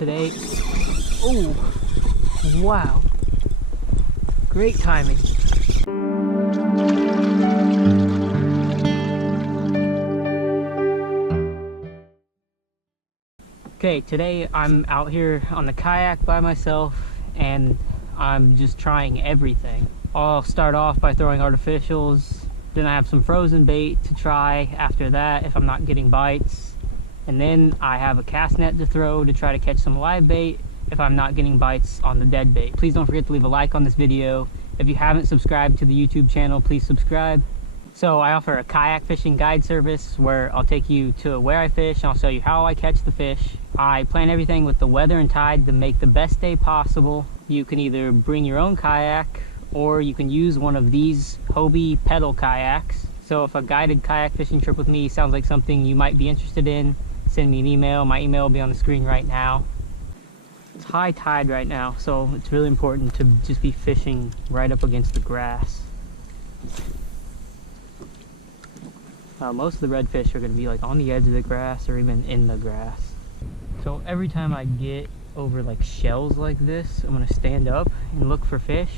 today. Oh, wow. Great timing. Okay, today I'm out here on the kayak by myself and I'm just trying everything. I'll start off by throwing artificials, then I have some frozen bait to try after that if I'm not getting bites, and then I have a cast net to throw to try to catch some live bait if I'm not getting bites on the dead bait. Please don't forget to leave a like on this video. If you haven't subscribed to the YouTube channel, please subscribe. So I offer a kayak fishing guide service where I'll take you to where I fish and I'll show you how I catch the fish. I plan everything with the weather and tide to make the best day possible. You can either bring your own kayak or you can use one of these Hobie pedal kayaks. So if a guided kayak fishing trip with me sounds like something you might be interested in, send me an email. My email will be on the screen right now. It's high tide right now, so it's really important to just be fishing right up against the grass. Most of the redfish are going to be like on the edge of the grass or even in the grass. So every time I get over like shells like this, I'm going to stand up and look for fish.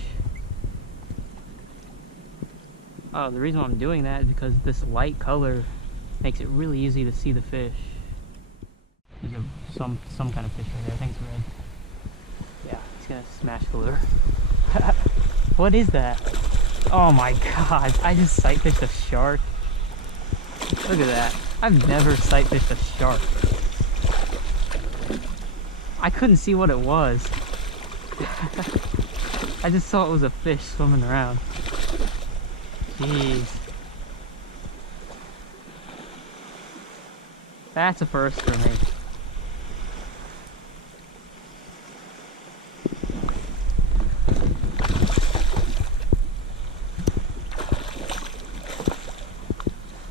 The reason why I'm doing that is because this light color makes it really easy to see the fish. There's some kind of fish right there. I think it's red. Yeah, he's going to smash the lure. What is that? Oh my god, I just sight fished a shark. Look at that. I've never sight fished a shark. I couldn't see what it was. I just saw it was a fish swimming around. Jeez. That's a first for me.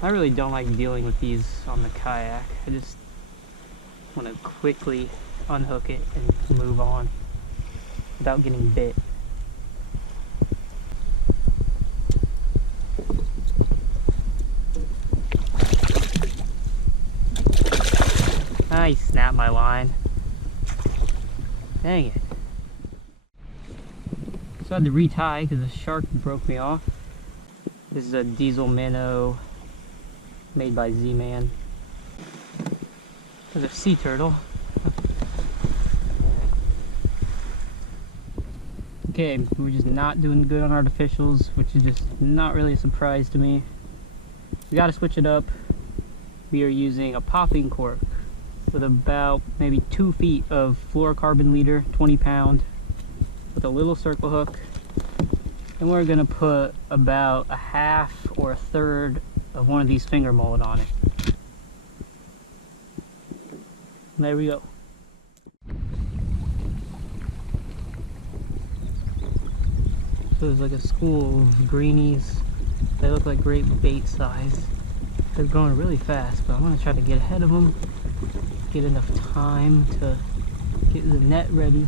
I really don't like dealing with these on the kayak. I just want to quickly unhook it and move on without getting bit. He snapped my line. Dang it. So I had to retie because the shark broke me off. This is a diesel minnow made by Z-Man. There's a sea turtle. Okay, we're just not doing good on artificials, which is just not really a surprise to me. We gotta switch it up. We are using a popping cork with about maybe 2 feet of fluorocarbon leader, 20 pound, with a little circle hook. And we're gonna put about a half or a third of one of these finger mullet on it. And there we go. So there's like a school of greenies. They look like great bait size. They're going really fast, but I'm gonna try to get ahead of them, get enough time to get the net ready.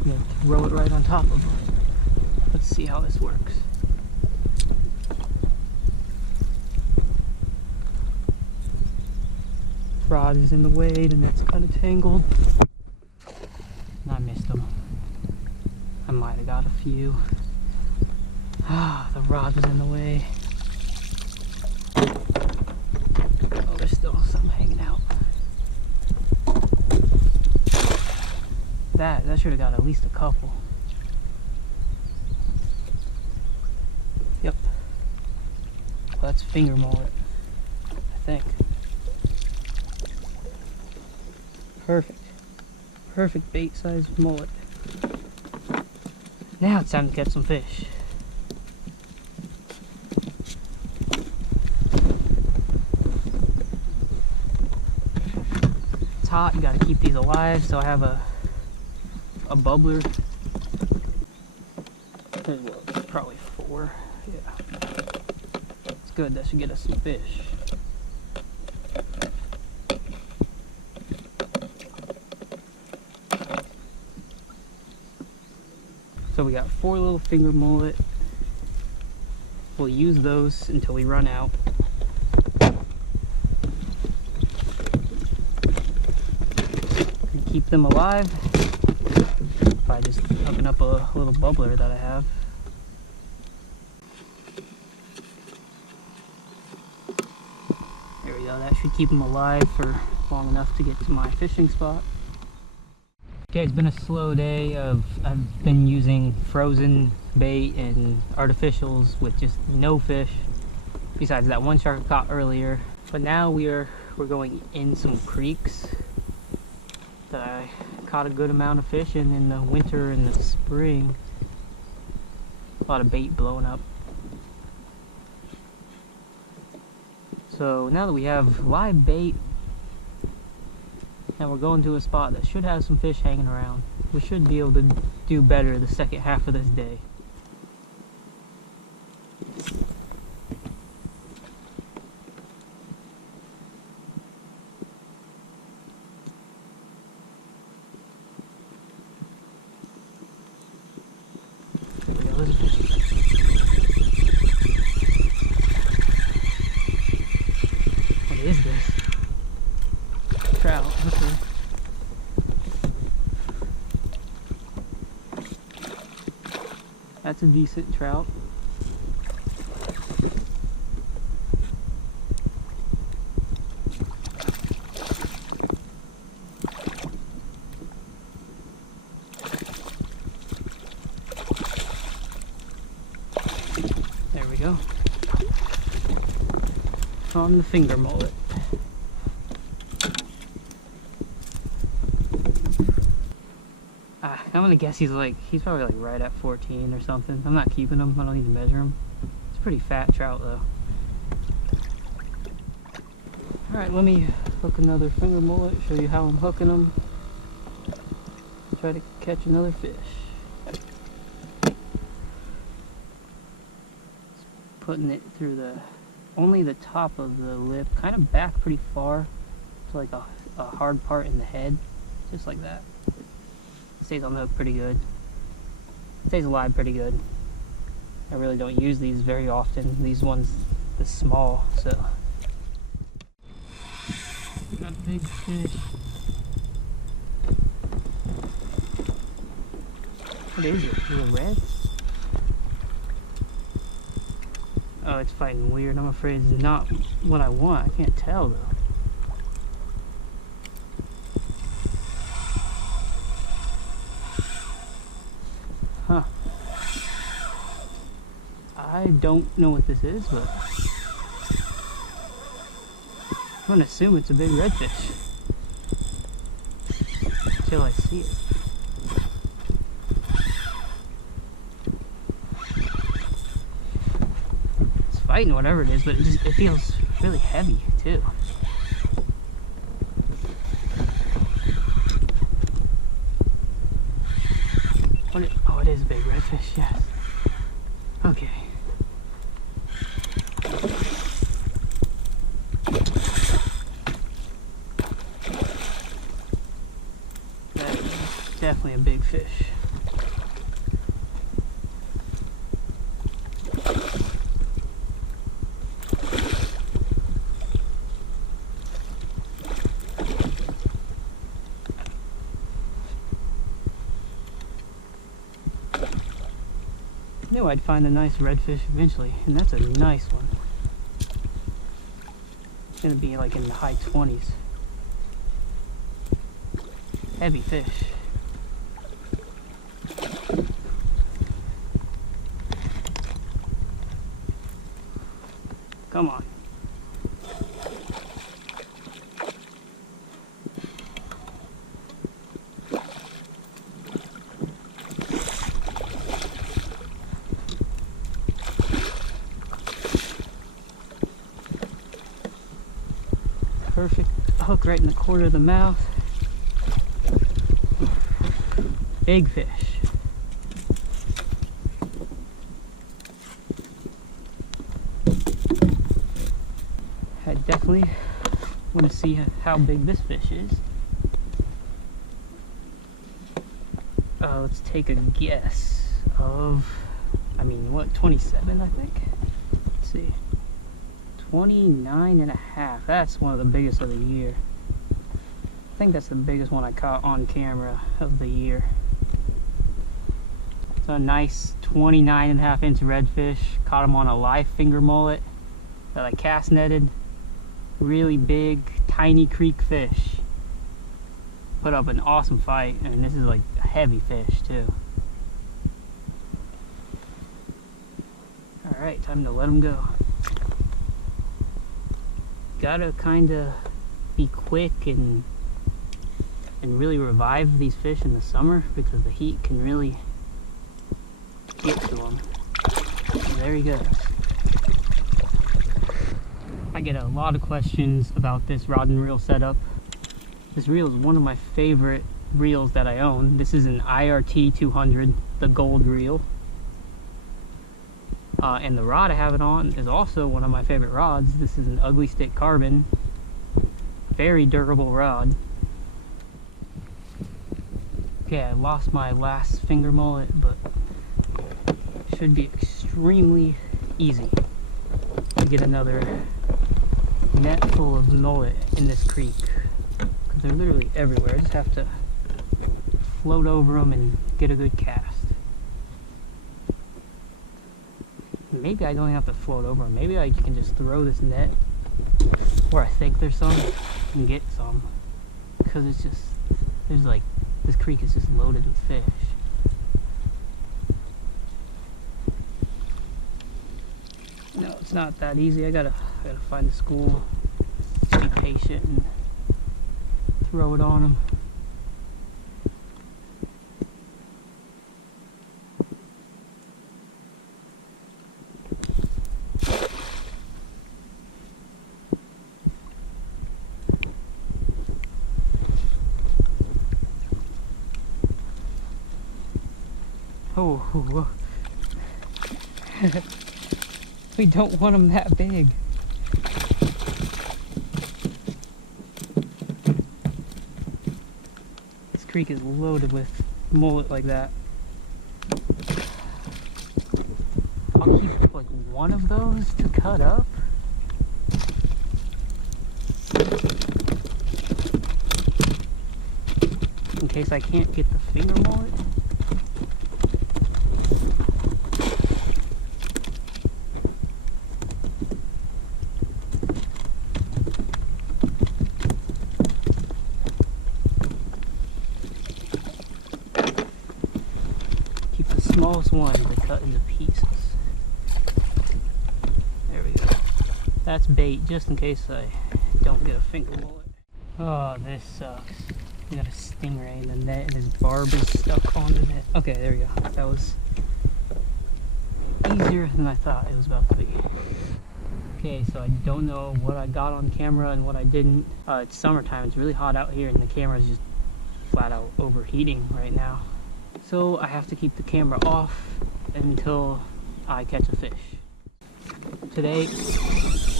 I'm gonna throw it right on top of them. Let's see how this works. Rod is in the way, the net's kind of tangled. And I missed them. I might have got a few. The rod is in the way. Oh, there's still some hanging out. That should have got at least a couple. Yep. Well, that's finger mullet, I think. Perfect bait sized mullet. Now it's time to catch some fish. It's hot, you gotta keep these alive, so I have a bubbler. There's what, probably 4. Yeah. It's good, that should get us some fish. So we got 4 little finger mullet. We'll use those until we run out. keep them alive by just hooking up a little bubbler that I have. There we go, that should keep them alive for long enough to get to my fishing spot. Okay, it's been a slow day. I've been using frozen bait and artificials with just no fish, besides that one shark I caught earlier. But now we're going in some creeks that I caught a good amount of fish in the winter and the spring. A lot of bait blowing up. So now that we have live bait, and we're going to a spot that should have some fish hanging around, we should be able to do better the second half of this day. There we go, there's a fish. What is this? Trout, okay. That's a decent trout. There we go. On the finger mullet. I'm gonna guess he's probably like right at 14 or something. I'm not keeping him, I don't need to measure him. It's a pretty fat trout though. Alright, let me hook another finger mullet, show you how I'm hooking them. Try to catch another fish. Just putting it through only the top of the lip, kind of back pretty far to like a hard part in the head, just like that. Stays on the hook pretty good. Stays alive pretty good. I really don't use these very often. These ones, this small, so. Got a big fish. What is it? Is it red? Oh, it's fighting weird. I'm afraid it's not what I want. I can't tell though. Huh. I don't know what this is, but I'm gonna assume it's a big redfish until I see it. It's fighting whatever it is, but it feels really heavy too. Oh, it is a big redfish, yes. Okay. That is definitely a big fish. I knew I'd find a nice redfish eventually, and that's a nice one. It's gonna be like in the high 20s. Heavy fish. Come on. Perfect hook right in the corner of the mouth. Big fish. I definitely want to see how big this fish is. Let's take a guess of, I mean, what, 27 I think? Let's see. 29 and a half. That's one of the biggest of the year. think that's the biggest one I caught on camera of the year. It's a nice 29.5-inch redfish. Caught him on a live finger mullet that I cast netted. Really big, tiny creek fish. Put up an awesome fight, and this is like a heavy fish too. Alright, time to let him go. Gotta kinda be quick and really revive these fish in the summer, because the heat can really get to them. So there he goes. I get a lot of questions about this rod and reel setup. This reel is one of my favorite reels that I own. This is an IRT 200, the gold reel. And the rod I have it on is also one of my favorite rods. This is an Ugly Stick carbon. Very durable rod. Okay, I lost my last finger mullet, but it should be extremely easy to get another net full of mullet in this creek, because they're literally everywhere. I just have to float over them and get a good cast. Maybe I don't even have to float over them. Maybe I can just throw this net where I think there's some and get some, because it's just, there's like, this creek is just loaded with fish. No, it's not that easy. I gotta find the school, be patient, and throw it on them. Oh, we don't want them that big. This creek is loaded with mullet like that. I'll keep like one of those to cut up. In case I can't get the finger mullet. Smallest one to cut into pieces. There we go. That's bait, just in case I don't get a finger mullet. Oh, this sucks. We got a stingray in the net and his barb is stuck on the net. Okay, there we go. That was easier than I thought it was about to be. Okay, so I don't know what I got on camera and what I didn't. It's summertime, it's really hot out here, and the camera is just flat out overheating right now. So I have to keep the camera off until I catch a fish. Today,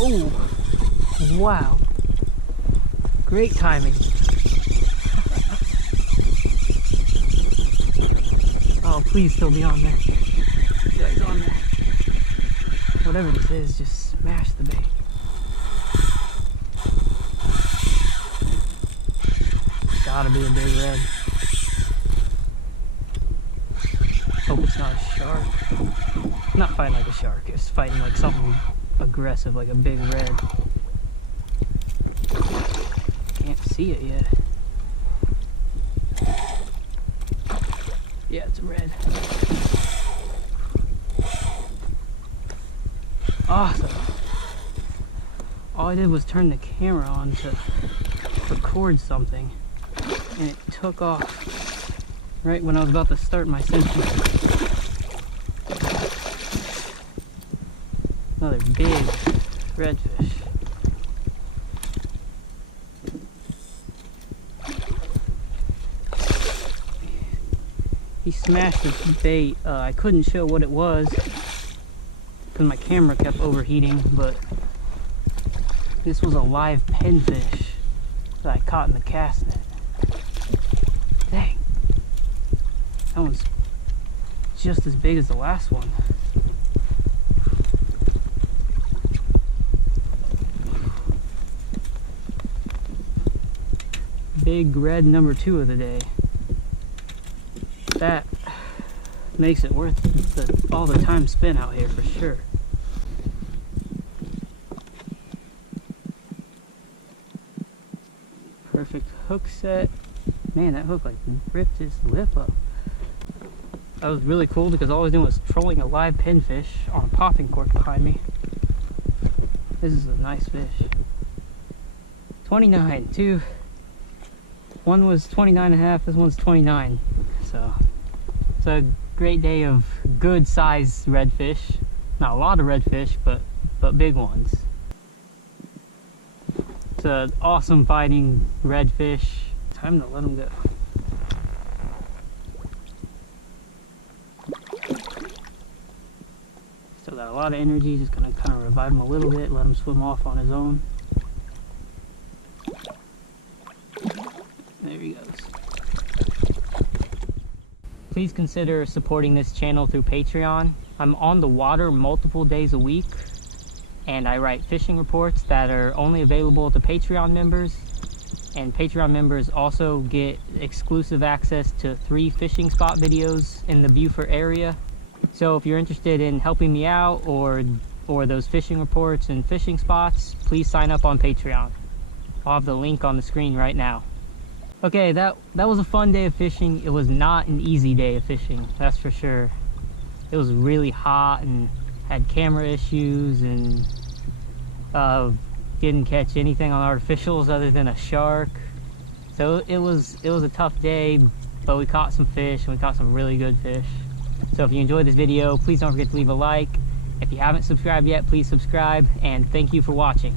oh, wow, great timing. Oh, please still be on there. Yeah, he's on there. Whatever this is, just smash the bait. Gotta be a big red. Hope it's not a shark. Not fighting like a shark, it's fighting like something aggressive, like a big red. Can't see it yet. Yeah, it's a red. Awesome. All I did was turn the camera on to record something, and it took off right when I was about to start my sentence. Another big redfish. He smashed the bait. I couldn't show what it was because my camera kept overheating, but this was a live pinfish that I caught in the cast net. Dang. That one's just as big as the last one. big red number 2 of the day. That makes it worth all the time spent out here for sure. Perfect hook set. Man, that hook like ripped his lip up. That was really cool because all I was doing was trolling a live pinfish on a popping cork behind me. This is a nice fish. 29, one was 29.5, this one's 29. So it's a great day of good size redfish. Not a lot of redfish, but big ones. It's an awesome fighting redfish. Time to let him go. Still got a lot of energy, just gonna kind of revive him a little bit, let him swim off on his own. There he goes. Please consider supporting this channel through Patreon. I'm on the water multiple days a week, and I write fishing reports that are only available to Patreon members. And Patreon members also get exclusive access to 3 fishing spot videos in the Beaufort area. So if you're interested in helping me out or those fishing reports and fishing spots, please sign up on Patreon. I'll have the link on the screen right now. Okay, that was a fun day of fishing. It was not an easy day of fishing, that's for sure. It was really hot and had camera issues and didn't catch anything on artificials other than a shark. So it was a tough day, but we caught some fish and we caught some really good fish. So if you enjoyed this video, please don't forget to leave a like. If you haven't subscribed yet, please subscribe, and thank you for watching.